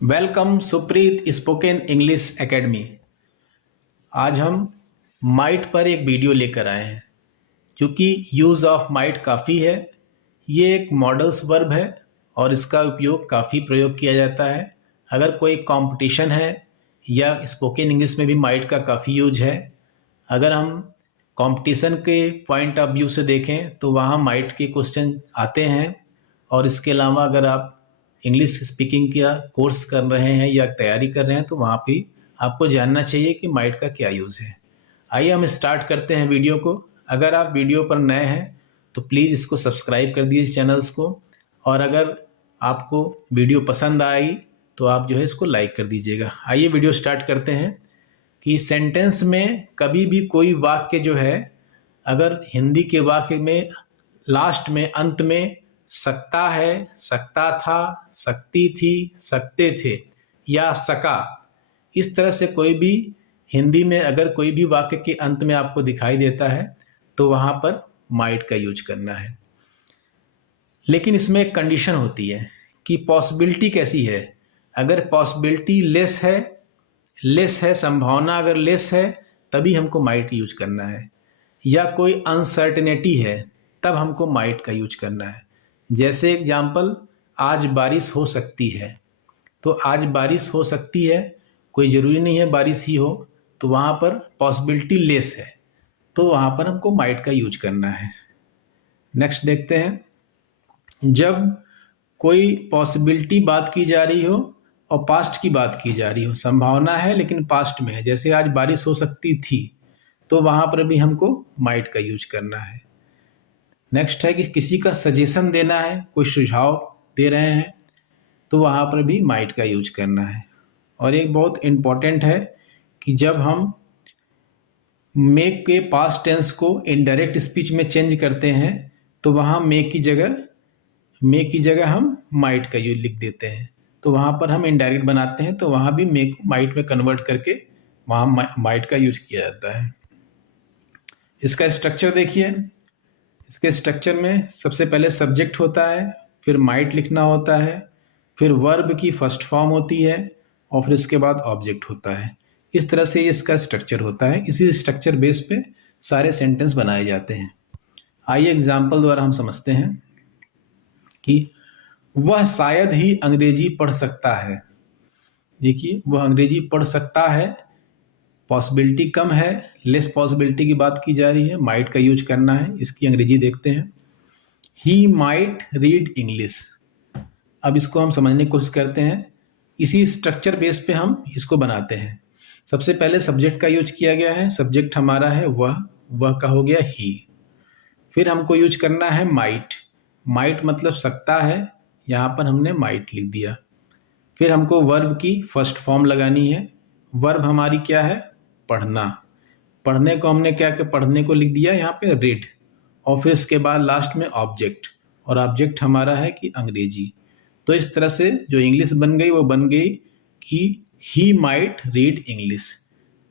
Welcome Supreet spoken English academy. आज हम might पर एक वीडियो लेकर आए हैं। क्योंकि यूज़ ऑफ माइट काफ़ी है, ये एक मॉडल्स वर्ब है और इसका उपयोग काफ़ी प्रयोग किया जाता है। अगर कोई कंपटीशन है या स्पोकन इंग्लिश में भी माइट का काफ़ी यूज है। अगर हम कंपटीशन के पॉइंट ऑफ व्यू से देखें तो वहाँ माइट के क्वेश्चन आते हैं। और इसके अलावा अगर आप इंग्लिश स्पीकिंग का कोर्स कर रहे हैं या तैयारी कर रहे हैं तो वहाँ भी आपको जानना चाहिए कि माइट का क्या यूज़ है। आइए हम स्टार्ट करते हैं वीडियो को। अगर आप वीडियो पर नए हैं तो प्लीज़ इसको सब्सक्राइब कर दीजिए चैनल्स को, और अगर आपको वीडियो पसंद आई तो आप जो है इसको लाइक कर दीजिएगा। आइए वीडियो स्टार्ट करते हैं कि सेंटेंस में कभी भी कोई वाक्य जो है, अगर हिंदी के वाक्य में लास्ट में अंत में सकता है, सकता था, सकती थी, सकते थे या सका, इस तरह से कोई भी हिंदी में अगर कोई भी वाक्य के अंत में आपको दिखाई देता है तो वहाँ पर माइट का यूज करना है। लेकिन इसमें एक कंडीशन होती है कि पॉसिबिलिटी कैसी है। अगर पॉसिबिलिटी लेस है, संभावना अगर लेस है तभी हमको माइट यूज करना है। या कोई अनसर्टेनिटी है तब हमको माइट का यूज करना है। जैसे एग्जाम्पल, आज बारिश हो सकती है, तो आज बारिश हो सकती है, कोई ज़रूरी नहीं है बारिश ही हो, तो वहाँ पर पॉसिबिलिटी लेस है तो वहाँ पर हमको माइट का यूज करना है। नेक्स्ट देखते हैं, जब कोई पॉसिबिलिटी बात की जा रही हो और पास्ट की बात की जा रही हो, संभावना है लेकिन पास्ट में है, जैसे आज बारिश हो सकती थी, तो वहाँ पर भी हमको माइट का यूज करना है। नेक्स्ट है कि किसी का सजेशन देना है, कोई सुझाव दे रहे हैं, तो वहाँ पर भी माइट का यूज करना है। और एक बहुत इम्पॉर्टेंट है कि जब हम मेक के पास्ट टेंस को इनडायरेक्ट स्पीच में चेंज करते हैं तो वहाँ मेक की जगह हम माइट का यूज लिख देते हैं, तो वहाँ पर हम इनडायरेक्ट बनाते हैं, तो वहाँ भी मेक माइट में कन्वर्ट करके वहाँ माइट का यूज किया जाता है। इसका स्ट्रक्चर देखिए। इसके स्ट्रक्चर में सबसे पहले सब्जेक्ट होता है, फिर माइट लिखना होता है, फिर वर्ब की फर्स्ट फॉर्म होती है और फिर उसके बाद ऑब्जेक्ट होता है। इस तरह से इसका स्ट्रक्चर होता है। इसी स्ट्रक्चर बेस पे सारे सेंटेंस बनाए जाते हैं। आइए एग्जाम्पल द्वारा हम समझते हैं कि वह शायद ही अंग्रेजी पढ़ सकता है। देखिए, वह अंग्रेजी पढ़ सकता है, पॉसिबिलिटी कम है, लेस पॉसिबिलिटी की बात की जा रही है, माइट का यूज करना है। इसकी अंग्रेजी देखते हैं, ही माइट रीड इंग्लिश। अब इसको हम समझने की कोशिश करते हैं। इसी स्ट्रक्चर बेस पे हम इसको बनाते हैं। सबसे पहले सब्जेक्ट का यूज किया गया है, सब्जेक्ट हमारा है वह का हो गया ही। फिर हमको यूज करना है माइट मतलब सकता है, यहाँ पर हमने माइट लिख दिया। फिर हमको वर्ब की फर्स्ट फॉर्म लगानी है। वर्ब हमारी क्या है, पढ़ना। पढ़ने को हमने क्या किया, पढ़ने को लिख दिया यहाँ पे रीड, और फिर उसके बाद लास्ट में ऑब्जेक्ट, और ऑब्जेक्ट हमारा है कि अंग्रेजी। तो इस तरह से जो इंग्लिश बन गई वो बन गई कि he might read English.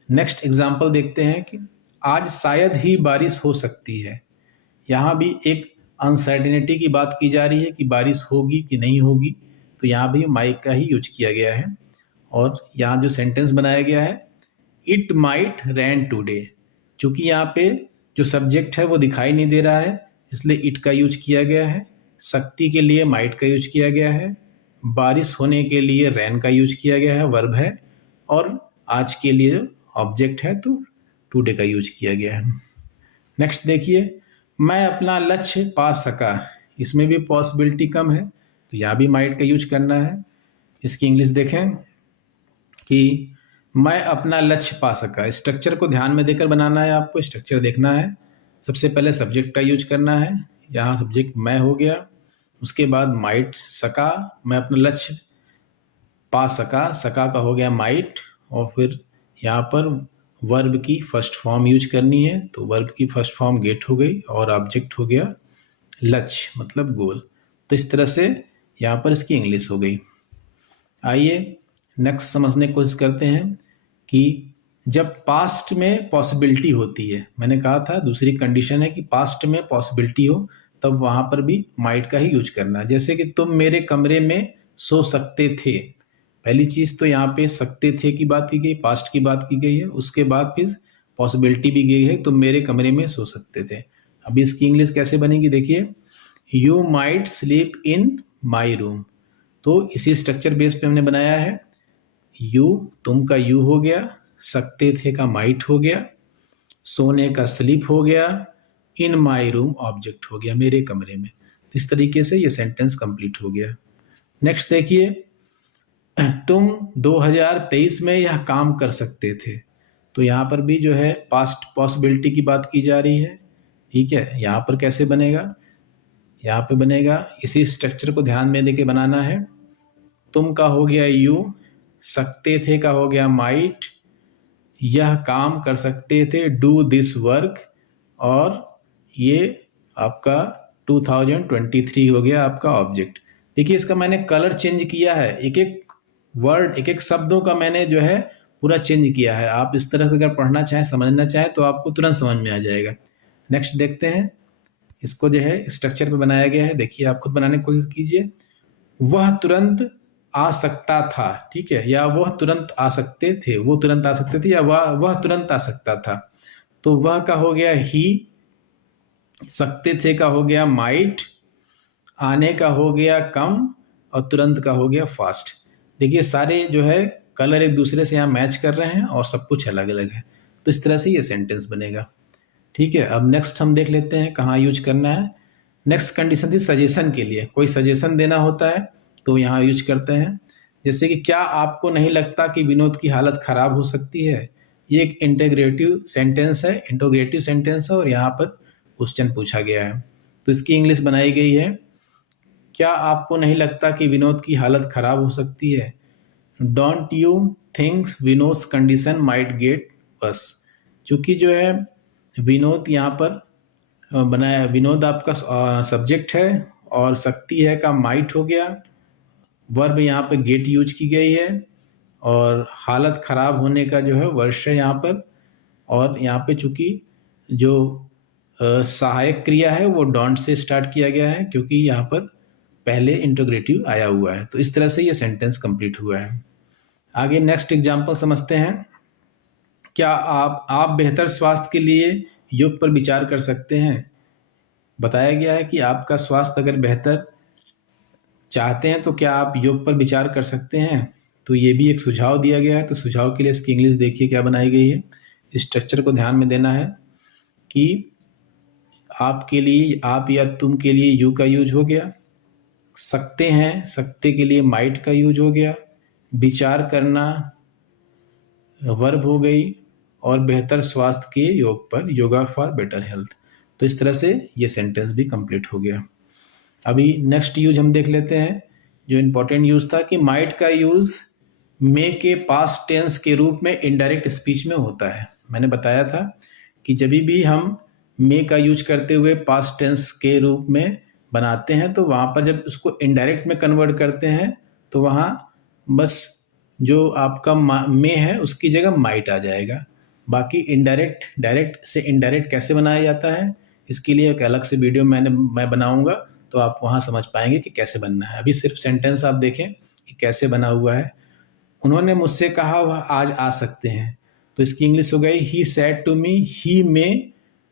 Next example देखते हैं कि आज शायद ही बारिश हो सकती है। यहाँ भी एक अनसर्टेनिटी की बात की जा रही है कि बारिश होगी कि नहीं होगी, तो यहाँ भी माइट का ही यूज किया गया है। और यहाँ जो सेंटेंस बनाया गया है, इट माइट रेन टूडे, चूंकि यहाँ पे जो सब्जेक्ट है वो दिखाई नहीं दे रहा है इसलिए इट का यूज किया गया है। सकती के लिए माइट का यूज किया गया है, बारिश होने के लिए रेन का यूज किया गया है, वर्ब है, और आज के लिए ऑब्जेक्ट है तो टुडे का यूज किया गया है। नेक्स्ट देखिए, मैं अपना लक्ष्य पा सका। इसमें भी पॉसिबिलिटी कम है तो यहाँ भी माइट का यूज करना है। इसकी इंग्लिश देखें कि मैं अपना लक्ष्य पा सका। स्ट्रक्चर को ध्यान में देकर बनाना है, आपको स्ट्रक्चर देखना है। सबसे पहले सब्जेक्ट का यूज करना है, यहाँ सब्जेक्ट मैं हो गया, उसके बाद माइट सका, मैं अपना लक्ष्य पा सका, सका का हो गया माइट, और फिर यहाँ पर वर्ब की फर्स्ट फॉर्म यूज करनी है, तो वर्ब की फर्स्ट फॉर्म गेट हो गई और ऑब्जेक्ट हो गया लक्ष्य मतलब गोल। तो इस तरह से यहाँ पर इसकी इंग्लिश हो गई। आइए नेक्स्ट समझने की कोशिश करते हैं कि जब पास्ट में पॉसिबिलिटी होती है, मैंने कहा था दूसरी कंडीशन है कि पास्ट में पॉसिबिलिटी हो तब वहाँ पर भी माइट का ही यूज करना है। जैसे कि तुम मेरे कमरे में सो सकते थे, पहली चीज़ तो यहाँ पे सकते थे की बात की गई, पास्ट की बात की गई है, उसके बाद फिर पॉसिबिलिटी भी गई है, तुम मेरे कमरे में सो सकते थे। अभी इसकी इंग्लिश कैसे बनेगी देखिए, you might sleep in my room. तो इसी स्ट्रक्चर बेस पे हमने बनाया है। यू, तुम का यू हो गया, सकते थे का माइट हो गया, सोने का स्लीप हो गया, इन माई रूम ऑब्जेक्ट हो गया, मेरे कमरे में। तो इस तरीके से ये सेंटेंस कंप्लीट हो गया। नेक्स्ट देखिए, तुम 2023 में यह काम कर सकते थे। तो यहाँ पर भी जो है पास्ट पॉसिबिलिटी की बात की जा रही है, ठीक है। यहाँ पर कैसे बनेगा, यहाँ पे बनेगा, इसी स्ट्रक्चर को ध्यान में देके बनाना है। तुम का हो गया यू, सकते थे का हो गया माइट, यह काम कर सकते थे डू दिस वर्क, और ये आपका 2023 हो गया आपका ऑब्जेक्ट। देखिए इसका मैंने कलर चेंज किया है, एक एक वर्ड, एक एक शब्दों का मैंने जो है पूरा चेंज किया है। आप इस तरह से अगर पढ़ना चाहें, समझना चाहें तो आपको तुरंत समझ में आ जाएगा। नेक्स्ट देखते हैं, इसको जो है स्ट्रक्चर पे बनाया गया है, देखिए आप खुद बनाने की कोशिश कीजिए। वह तुरंत आ सकता था, ठीक है, या वह तुरंत आ सकते थे, वो तुरंत आ सकते थे, या वह तुरंत आ सकता था। तो वह का हो गया ही, सकते थे का हो गया माइट, आने का हो गया कम, और तुरंत का हो गया फास्ट। देखिए सारे जो है कलर एक दूसरे से यहाँ मैच कर रहे हैं और सब कुछ अलग अलग है। तो इस तरह से ये सेंटेंस बनेगा, ठीक है। अब नेक्स्ट हम देख लेते हैं कहाँ यूज करना है। नेक्स्ट कंडीशन थी सजेशन के लिए, कोई सजेशन देना होता है तो यहाँ यूज करते हैं। जैसे कि क्या आपको नहीं लगता कि विनोद की हालत खराब हो सकती है। ये एक इंटीग्रेटिव सेंटेंस है, इंटरोगेटिव सेंटेंस है, और यहाँ पर क्वेश्चन पूछा गया है। तो इसकी इंग्लिश बनाई गई है, क्या आपको नहीं लगता कि विनोद की हालत खराब हो सकती है। Don't you think Vinod condition might get worse. चूंकि जो है विनोद यहाँ पर बनाया, विनोद आपका सब्जेक्ट है, और सकती है का माइट हो गया, वर्ब यहाँ पे गेट यूज की गई है, और हालत खराब होने का जो है वर्ष है यहाँ पर। और यहाँ पे चूंकि जो सहायक क्रिया है वो डोंट से स्टार्ट किया गया है, क्योंकि यहाँ पर पहले इंटीग्रेटिव आया हुआ है। तो इस तरह से ये सेंटेंस कंप्लीट हुआ है। आगे नेक्स्ट एग्जांपल समझते हैं। क्या आप बेहतर स्वास्थ्य के लिए योग पर विचार कर सकते हैं। बताया गया है कि आपका स्वास्थ्य अगर बेहतर चाहते हैं तो क्या आप योग पर विचार कर सकते हैं। तो ये भी एक सुझाव दिया गया है। तो सुझाव के लिए इसकी इंग्लिश देखिए क्या बनाई गई है। स्ट्रक्चर को ध्यान में देना है कि आपके लिए, आप या तुम के लिए यू का यूज हो गया, सकते हैं, सकते के लिए माइट का यूज हो गया, विचार करना वर्ब हो गई, और बेहतर स्वास्थ्य के योग पर, योगा फॉर बेटर हेल्थ। तो इस तरह से ये सेंटेंस भी कंप्लीट हो गया। अभी नेक्स्ट यूज हम देख लेते हैं। जो इंपॉर्टेंट यूज था कि माइट का यूज मे के पास्ट टेंस के रूप में इनडायरेक्ट स्पीच में होता है। मैंने बताया था कि जब भी हम मे का यूज करते हुए पास्ट टेंस के रूप में बनाते हैं तो वहाँ पर जब उसको इनडायरेक्ट में कन्वर्ट करते हैं तो वहाँ बस जो आपका मे है उसकी जगह माइट आ जाएगा। बाकी इनडायरेक्ट, डायरेक्ट से इनडायरेक्ट कैसे बनाया जाता है इसके लिए एक अलग से वीडियो मैं बनाऊंगा, तो आप वहाँ समझ पाएंगे कि कैसे बनना है। अभी सिर्फ सेंटेंस आप देखें कि कैसे बना हुआ है। उन्होंने मुझसे कहा वह आज आ सकते हैं। तो इसकी इंग्लिश हो गई he said to me he may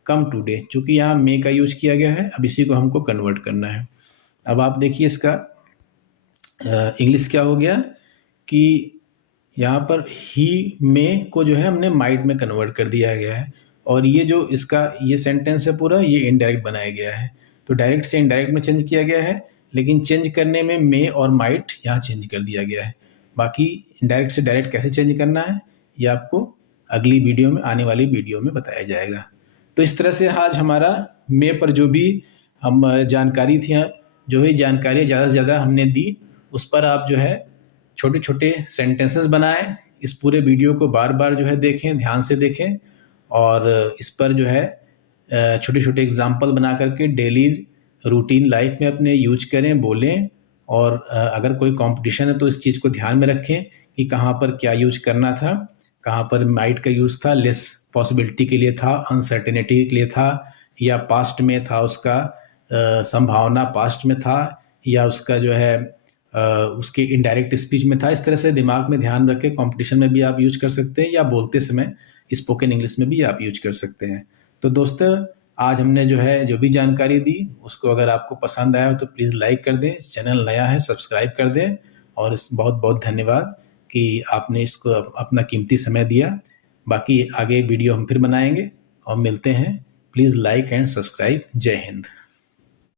come today. चूंकि यहाँ मे का यूज किया गया है, अब इसी को हमको कन्वर्ट करना है। अब आप देखिए इसका इंग्लिश क्या हो गया कि यहाँ पर ही मे को जो है हमने माइट में कन्वर्ट कर दिया गया है, और ये जो इसका ये सेंटेंस है पूरा ये इनडायरेक्ट बनाया गया है। तो डायरेक्ट से इनडायरेक्ट में चेंज किया गया है, लेकिन चेंज करने में मे और माइट यहाँ चेंज कर दिया गया है। बाकी डायरेक्ट से डायरेक्ट कैसे चेंज करना है ये आपको अगली वीडियो में, आने वाली वीडियो में बताया जाएगा। तो इस तरह से आज हमारा मे पर जो भी हम जानकारी थी, जो भी जानकारी ज़्यादा से ज़्यादा हमने दी, उस पर आप जो है छोटे छोटे सेंटेंसेस बनाएं। इस पूरे वीडियो को बार बार जो है देखें, ध्यान से देखें, और इस पर जो है छोटे छोटे एग्जाम्पल बना करके डेली रूटीन लाइफ में अपने यूज करें, बोलें। और अगर कोई कंपटीशन है तो इस चीज़ को ध्यान में रखें कि कहाँ पर क्या यूज करना था, कहाँ पर माइट का यूज था, लेस पॉसिबिलिटी के लिए था, अनसर्टेनिटी के लिए था, या पास्ट में था उसका संभावना पास्ट में था, या उसका जो है उसके इनडायरेक्ट स्पीच में था। इस तरह से दिमाग में ध्यान रख के कॉम्पिटिशन में भी आप यूज कर सकते हैं या बोलते समय स्पोकन इंग्लिश में भी आप यूज कर सकते हैं। तो दोस्तों, आज हमने जो भी जानकारी दी उसको अगर आपको पसंद आया हो तो प्लीज़ लाइक कर दें, चैनल नया है सब्सक्राइब कर दें, और इस बहुत बहुत धन्यवाद कि आपने इसको अपना कीमती समय दिया। बाकी आगे वीडियो हम फिर बनाएंगे और मिलते हैं। Please like and subscribe. जय हिंद।